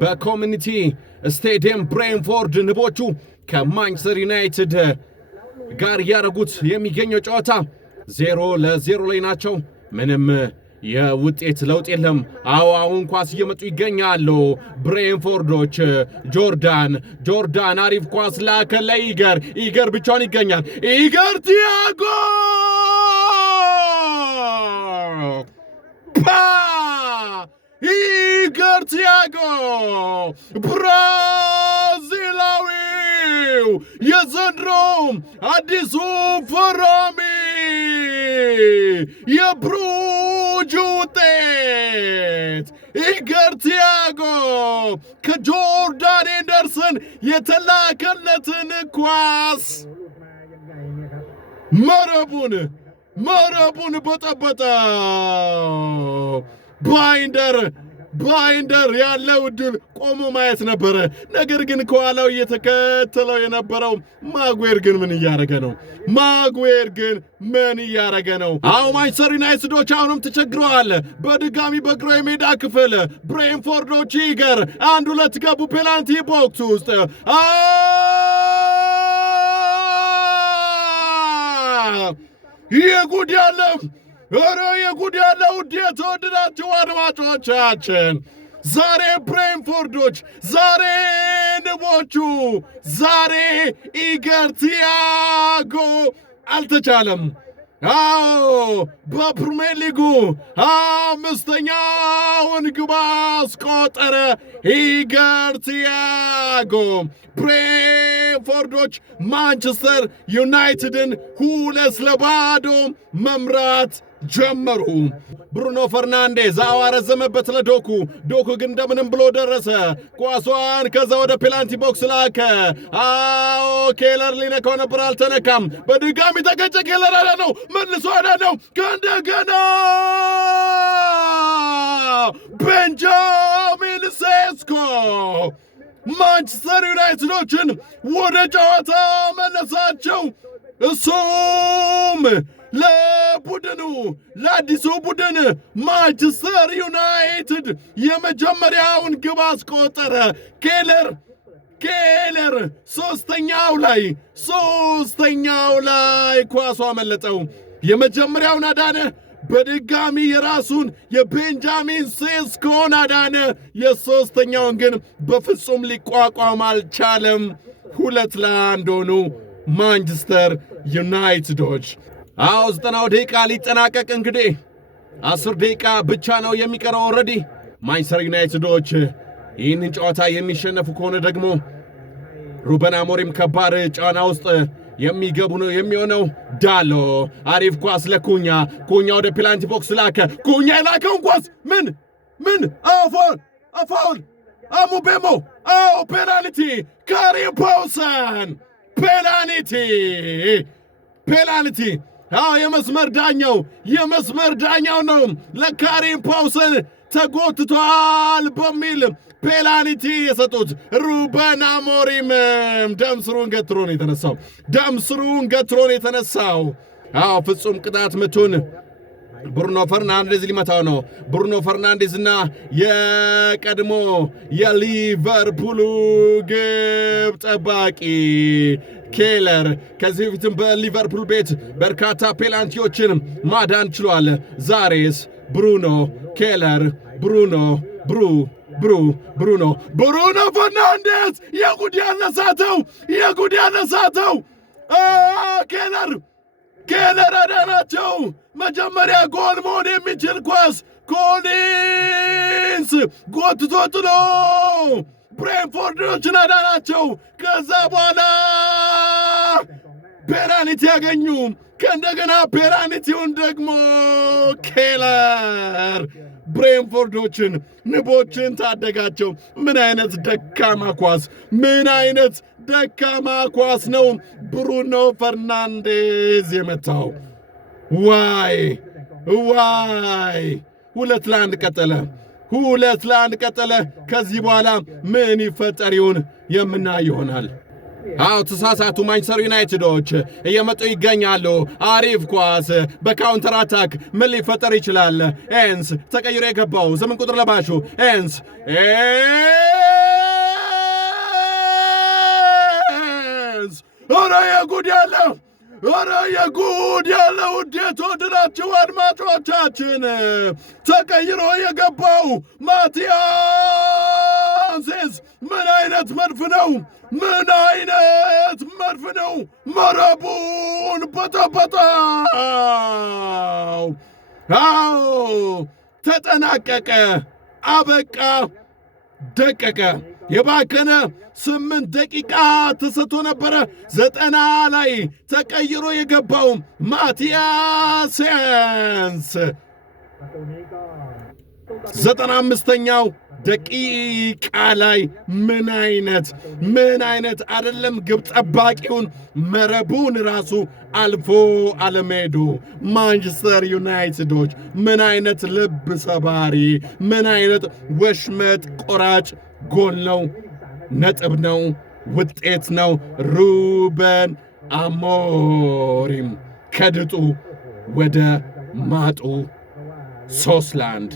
በኮሚኒቲ ስቴዲየም ብሬንፎርድ ንቦቹ ከማንቸስተር ዩናይትድ ጋር ያረጉት የሚገኘው ጨዋታ 0-0 ላይ ናቸው። ምንም የውጤት ለውጥ የለም። አሁን ኳስ እየመጡ ይገኛሉ ብሬንፎርዶች። ጆርዳን አሪፍ ኳስ ላከ ለኢገር ብቻውን ይገኛል። ኢገር ቲያጎ ኢገር ቲያጎ ብራዚላዊው የዘንድሮው አዲሱ ፈራሚ የብሩጅ ውጤት ኢገር ቲያጎ ከጆርዳን ኤንደርሰን የተላከለትን ኳስ መረቡን በጠበጠው። ባይንደር ያለው ድል ቆሞ ማየት ነበረ። ነገር ግን ከኋላው እየተከተለው የነበረው ማጉዌር ግን ምን እያረገ ነው? አዎ ማንቸስተር ዩናይትዶች አሁንም ተቸግረዋል። በድጋሚ በግራ የሜዳ ክፍል ብሬንፎርዶች ኢገር 1-2 ገቡ ፔናልቲ ቦክስ ውስጥ። የጉድ ያለ ውድ የተወደዳችሁ አድማጮቻችን፣ ዛሬ ብሬንፎርዶች፣ ዛሬ ንቦቹ፣ ዛሬ ኢገር ቲያጎ አልተቻለም። በፕሪሚየር ሊጉ 5ኛውን ግብ አስቆጠረ ኢገር ቲያጎ። ብሬንፎርዶች ማንቸስተር ዩናይትድን 2-0 መምራት ጀመሩ። ብሩኖ ፈርናንዴዝ አረዘመበት ለዶኩ ግን እንደምንም ብሎ ደረሰ። ኳሷን ከዛ ወደ ፔናልቲ ቦክስ ላከ። ኬለር ሊነካው ነበር፣ አልተነካም። በድጋሚ ተገጨ። ኬለር አዳነው፣ መልሶ አዳነው። ከእንደገና ቤንጃሚን ሴስኮ ማንቸስተር ዩናይትዶችን ወደ ጨዋታ መለሳቸው። እሱም ለአዲሱ ቡድን ማንቸስተር ዩናይትድ የመጀመሪያውን ግብ አስቆጠረ። ኬለር ሶስተኛው ላይ ኳሷ መለጠው። የመጀመሪያውን አዳነ። በድጋሚ የራሱን የቤንጃሚን ሴስኮን አዳነ። የሶስተኛውን ግን በፍጹም ሊቋቋም አልቻለም። 2-1 ሆኑ ማንቸስተር ዩናይትዶች። 90 ደቂቃ ሊጠናቀቅ እንግዲህ 10 ደቂቃ ብቻ ነው የሚቀረው። ኦልሬዲ ማንቸስተር ዩናይትዶች ይህንን ጨዋታ የሚሸነፉ ከሆነ ደግሞ ሩበን አሞሪም ከባድ ጫና ውስጥ የሚገቡ ነው የሚሆነው። ዳሎ አሪፍ ኳስ ለኩኛ ወደ ፔናልቲ ቦክስ ላከ። ኩኛ የላከውን ኳስ ምን ፋውል አሙቤሞ ፔናልቲ ካሪም ፓውሰን ፔናልቲ የመስመር ዳኛው ነው ለካሪም ፓውሰን ተጎትቷል በሚል ፔናልቲ የሰጡት። ሩበን አሞሪም ደምስሩን ገትሮ ነው የተነሳው። ፍጹም ቅጣት ምቱን ብሩኖ ፈርናንዴዝ ሊመታው ነው። ብሩኖ ፈርናንዴዝና የቀድሞ የሊቨርፑሉ ግብ ጠባቂ ኬለር ከዚህ በፊትም በሊቨርፑል ቤት በርካታ ፔናልቲዎችን ማዳን ችሏል። ዛሬስ ብሩኖ ብሩኖ ፈርናንዴዝ የጉድ ያነሳተው ኬለር አዳናቸው። መጀመሪያ ጎል መሆን የሚችል ኳስ ኮሊንስ ጎትቶ ጥሎ ብሬንፎርዶችን አዳናቸው። ከዛ በኋላ ፔናልቲ ያገኙ። ከእንደገና ፔናልቲውን ደግሞ ኬለር ብሬንፎርዶችን ንቦችን ታደጋቸው። ምን አይነት ደካማ ኳስ ነው ብሩኖ ፈርናንዴዝ የመታው። ዋይ 2-1 ቀጠለ። ከዚህ በኋላ ምን ይፈጠር ይሁን የምናይ ይሆናል። ተሳሳቱ ማንቸስተር ዩናይትዶች እየመጡ ይገኛሉ። አሪፍ ኳስ በካውንተር አታክ ምን ሊፈጠር ይችላል? ኤንስ ተቀይሮ የገባው 8 ቁጥር ለባሹ ኤንስ የጉድ ያለ ኧረ የጉድ ያለ ውዴት ወደዳችሁ አድማጮቻችን ተቀይሮ የገባው ማቲያስ ምን አይነት መድፍ ነው! ምን አይነት መድፍ ነው! መረቡን በጠበጠው። አዎ ተጠናቀቀ፣ አበቃ፣ ደቀቀ። የባከነ 8 ደቂቃ ተሰጥቶ ነበረ። 90 ላይ ተቀይሮ የገባው ማቲያስ 95ኛው ደቂቃ ላይ ምን አይነት አይደለም ግብ ጠባቂውን መረቡን ራሱ አልፎ አለመሄዱ። ማንቸስተር ዩናይትዶች ምን አይነት ልብ ሰባሪ፣ ምን አይነት ወሽመጥ ቆራጭ ጎል ነው! ነጥብ ነው፣ ውጤት ነው። ሩበን አሞሪም ከድጡ ወደ ማጡ 3-1